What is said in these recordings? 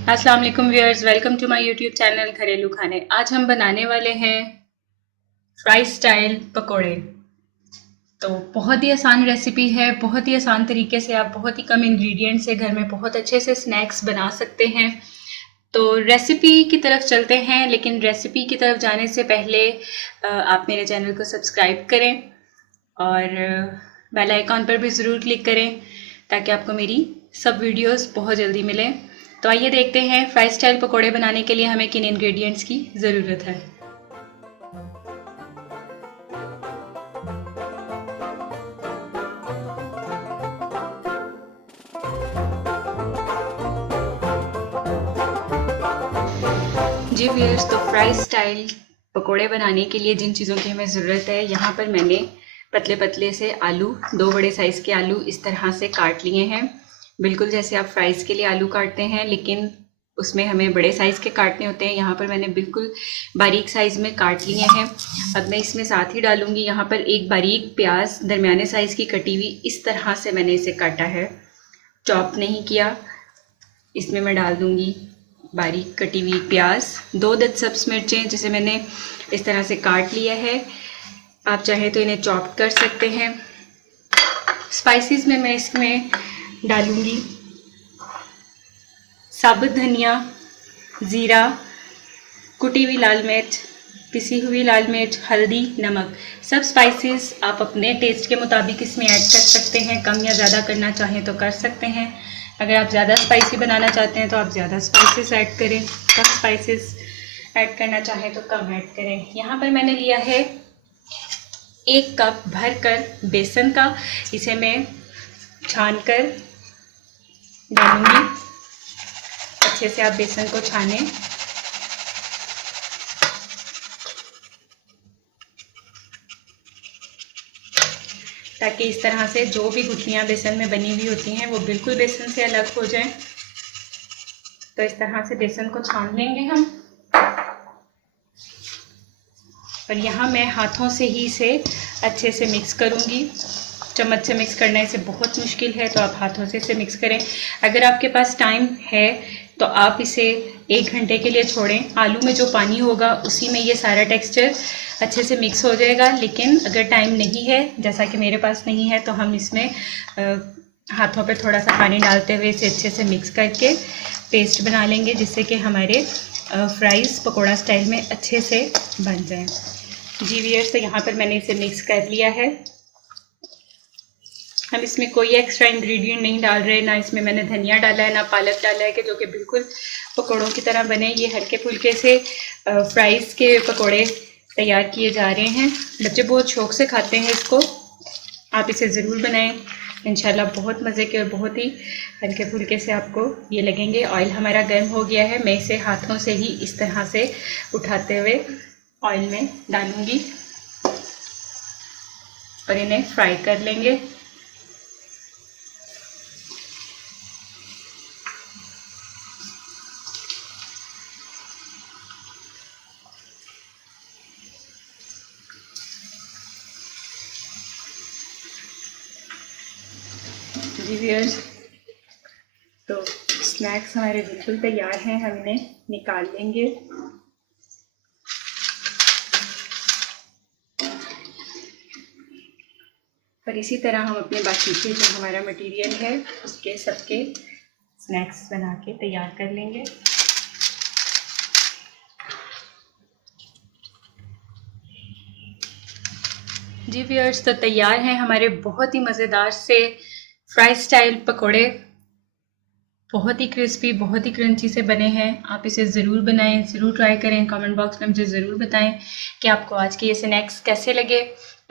अस्सलाम वालेकुम viewers, welcome to my YouTube channel घरेलू खाने। आज हम बनाने वाले हैं फ्राई स्टाइल पकोड़े। तो बहुत ही आसान रेसिपी है, बहुत ही आसान तरीके से आप बहुत ही कम इंग्रेडिएंट से घर में बहुत अच्छे से स्नैक्स बना सकते हैं। तो रेसिपी की तरफ चलते हैं, लेकिन रेसिपी की तरफ जाने से पहले आप मेरे चैनल को सब्सक्राइब करें और बेल आइकॉन पर भी ज़रूर क्लिक करें ताकि आपको मेरी सब वीडियोस बहुत जल्दी मिलें। तो आइए देखते हैं फ्राई स्टाइल पकोड़े बनाने के लिए हमें किन इंग्रेडिएंट्स की ज़रूरत है। जी व्यूअर्स, तो फ्राई स्टाइल पकोड़े बनाने के लिए जिन चीज़ों की हमें ज़रूरत है, यहाँ पर मैंने पतले पतले से आलू, 2 बड़े साइज़ के आलू इस तरह से काट लिए हैं। बिल्कुल जैसे आप फ्राइज़ के लिए आलू काटते हैं, लेकिन उसमें हमें बड़े साइज़ के काटने होते हैं। यहाँ पर मैंने बिल्कुल बारीक साइज़ में काट लिए हैं। अब मैं इसमें साथ ही डालूँगी यहाँ पर एक बारीक प्याज, दरमियाने साइज़ की कटी हुई। इस तरह से मैंने इसे काटा है, चॉप नहीं किया। इसमें मैं डाल दूँगी बारीक कटी हुई प्याज, 2 दस सब्ज़ मिर्चें जिसे मैंने इस तरह से काट लिया है। आप चाहें तो इन्हें चॉप कर सकते हैं। स्पाइसेस में मैं इसमें डालूँगी साबुत धनिया, ज़ीरा, कुटी हुई लाल मिर्च, पिसी हुई लाल मिर्च, हल्दी, नमक। सब स्पाइसेस आप अपने टेस्ट के मुताबिक इसमें ऐड कर सकते हैं। कम या ज़्यादा करना चाहें तो कर सकते हैं। अगर आप ज़्यादा स्पाइसी बनाना चाहते हैं तो आप ज़्यादा स्पाइसेस ऐड करें, कम स्पाइसेस ऐड करना चाहें तो कम ऐड करें। यहाँ पर मैंने लिया है 1 कप भर कर बेसन का। इसे मैं छान कर डालूँगी। अच्छे से आप बेसन को छानें। ताकि इस तरह से जो भी गुठलियाँ बेसन में बनी हुई होती हैं वो बिल्कुल बेसन से अलग हो जाएं। तो इस तरह से बेसन को छान लेंगे हम। और यहाँ मैं हाथों से ही इसे अच्छे से मिक्स करूँगी। चम्मच से मिक्स करना इसे बहुत मुश्किल है, तो आप हाथों से इसे मिक्स करें। अगर आपके पास टाइम है तो आप इसे 1 घंटे के लिए छोड़ें। आलू में जो पानी होगा उसी में ये सारा टेक्सचर अच्छे से मिक्स हो जाएगा। लेकिन अगर टाइम नहीं है, जैसा कि मेरे पास नहीं है, तो हम इसमें हाथों पे थोड़ा सा पानी डालते हुए इसे अच्छे से मिक्स करके पेस्ट बना लेंगे, जिससे कि हमारे फ्राइज़ पकोड़ा स्टाइल में अच्छे से बन जाएं। जी व्यूअर्स, तो यहाँ पर मैंने इसे मिक्स कर लिया है। हम इसमें कोई एक्स्ट्रा इंग्रेडिएंट नहीं डाल रहे, ना इसमें मैंने धनिया डाला है, ना पालक डाला है, कि जो कि बिल्कुल पकोड़ों की तरह बने। ये हल्के फुल्के से फ्राइज़ के पकोड़े तैयार किए जा रहे हैं। बच्चे बहुत शौक़ से खाते हैं इसको। आप इसे ज़रूर बनाएं, इंशाल्लाह बहुत मज़े के और बहुत ही हल्के फुल्के से आपको ये लगेंगे। ऑयल हमारा गर्म हो गया है। मैं इसे हाथों से ही इस तरह से उठाते हुए ऑयल में डालूँगी और इन्हें फ्राई कर लेंगे। जी व्यूअर्स, तो स्नैक्स हमारे बिल्कुल तैयार हैं। हम इन्हें निकाल लेंगे। और इसी तरह हम अपने बाकी के जो हमारा मटेरियल है उसके सबके स्नैक्स बना के तैयार कर लेंगे। जी व्यूअर्स, तो तैयार हैं हमारे बहुत ही मज़ेदार से फ्राई स्टाइल पकोड़े। बहुत ही क्रिस्पी, बहुत ही क्रंची से बने हैं। आप इसे ज़रूर बनाएं, ज़रूर ट्राई करें। कमेंट बॉक्स में मुझे ज़रूर बताएं कि आपको आज के ये स्नैक्स कैसे लगे।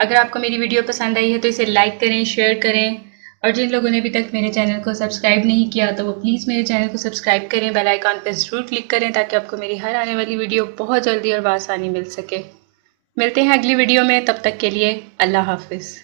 अगर आपको मेरी वीडियो पसंद आई है तो इसे लाइक करें, शेयर करें। और जिन लोगों ने अभी तक मेरे चैनल को सब्सक्राइब नहीं किया तो वो प्लीज़ मेरे चैनल को सब्सक्राइब करें, बेल आइकॉन पर ज़रूर क्लिक करें ताकि आपको मेरी हर आने वाली वीडियो बहुत जल्दी और बआसानी मिल सके। मिलते हैं अगली वीडियो में, तब तक के लिए अल्लाह हाफिज़।